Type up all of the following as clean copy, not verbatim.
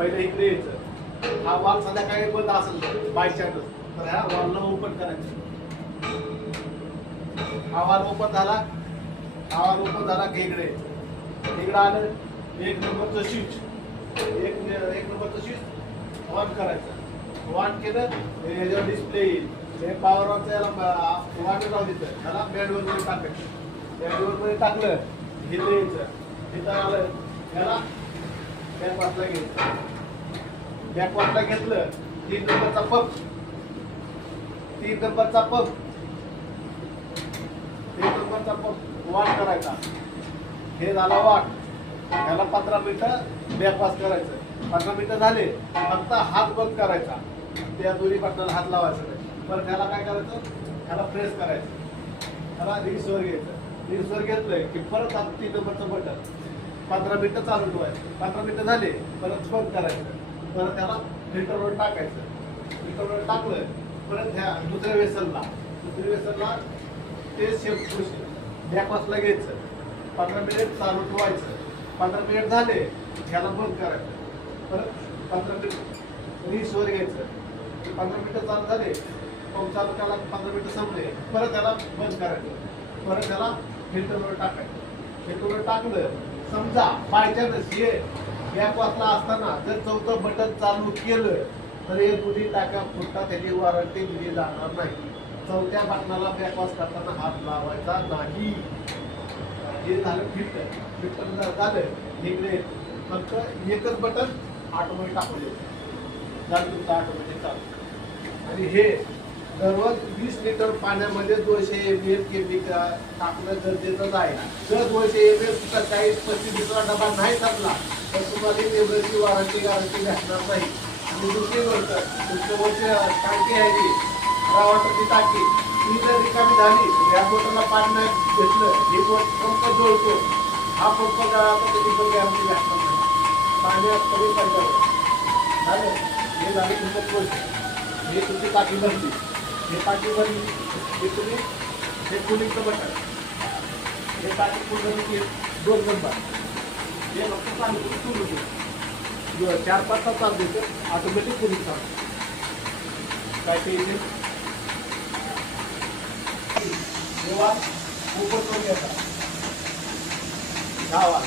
पहिले इकडे यायचं. हा वाल संध्याकाळी बंद असेल बाय चान्स तर ह्या वॉलला ओपन करायचं. हा वाल ओपन झाला. हा वाल ओपन झाला की इकडे इकडे आलं. एक नंबरचं स्विच एक नंबरचं स्विच ऑन करायचं. ऑन केलं याच्यावर डिस्प्ले येईल. हे पॉवर ऑनचं याला वाट राहू देतं. त्याला मॅन्युअल मध्ये टाकायचं. मॅन्युअल मध्ये टाकलं हे द्यायचं. इथं आलं याला बॅकवॉटला घ्यायचं. बॅकवॉटला घेतलं 3 नंबरचा पंप. 3 नंबरचा पंप 3 नंबरचा पंप वाट करायचा. हे झाला वाट. ह्याला 15 मिनिटं बॅकवॉश करायचं. 15 मिनिटं झाले फक्त हात बंद करायचा. त्या दोन्ही बटनाला हात लावायचा नाही. परत ह्याला काय करायचं ह्याला प्रेस करायचं. ह्याला रिसवर घ्यायचं. रिसवर घेतलंय की परत 3 नंबरचं बटन 15 मिनिटं चालू ठेवायचं. 15 मिनिटं झाले परत बंद करायचं. परत त्याला फिल्टरवर टाकायचं. फिल्टरवर टाकलं परत ह्या दुसऱ्या वेसलला ते शेप बॅकवॉशला घ्यायचं. 15 मिनिट चालू ठेवायचं. 15 मिनिट झाले ह्याला बंद करायचं. परत 15 मिनिट रिसवर घ्यायचं. 15 मिनिटं चालू झाले पंप चालू त्याला 15 मिनिटं संपले परत त्याला बंद करायचं. परत त्याला फिल्टरवर टाकायचं. फिल्टरवर टाकलं समजा बाय चान्स हे बॅकवॉशला असताना जर 4थं बटन चालू केलं तर हे दोन्ही टाक्या फुटतात. त्याची वॉरंटी दिली जाणार नाही. 4थ्या बटनाला बॅकवॉश करताना हात लावायचा नाही. हे झालं फिल्टर. फिल्टर जर झालं इकडे फक्त एकच बटन ऑटोमॅटिक टाकून द्यायचं. झालं तुमचं ऑटोमॅटिक चालू. आणि हे दररोज 20 लिटर पाण्यामध्ये 200 ml केमिकल टाकणं गरजेचं आहे. जर 200 ml 40-35 लिटरचा डबा नाही टाकला तर तुम्हाला लेबरची वॉरंटी गॅरंटी भेटणार नाही. आणि दुसरी गोष्ट तुमच्या टाकी आहे जी वॉटरची टाकी ती जर रिकामी झाली या बोटला पाणी नाही घेतलं ही बोट पंप जोडतो. हा पंप जळाला तर त्याची पण गॅरंटी भेटणार नाही. पाण्यात कमी पडल्यावर झालं. हे झाली तुमचं गोष्ट. हे तुमची टाकी भरली. हे टाकी भरली हे तुम्ही हे कुलिंगचं बटन हे टाकी पूर्ण 2 नंबर हे फक्त चालू सुरू होते. 4-5 तास चालू देते ऑटोमॅटिक कुलिंग चालू. काय ते इथे जेव्हा ओपन करून घ्यायचा गावा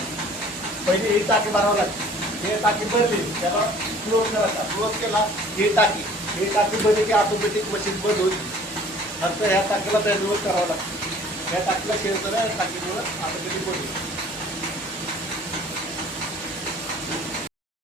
पहिले ही टाकी भरावं लागते. हे टाकी भरली त्याला क्लोज करायचा. क्लोज केला ही टाकी बंद की ऑटोमॅटिक मशीन बंद होईल. फक्त ह्या टाकीला मॅन्युअल करावं लागतं. ह्या टाकीला शेअर करा टाकीमुळे ऑटोमॅटिक बंद होईल.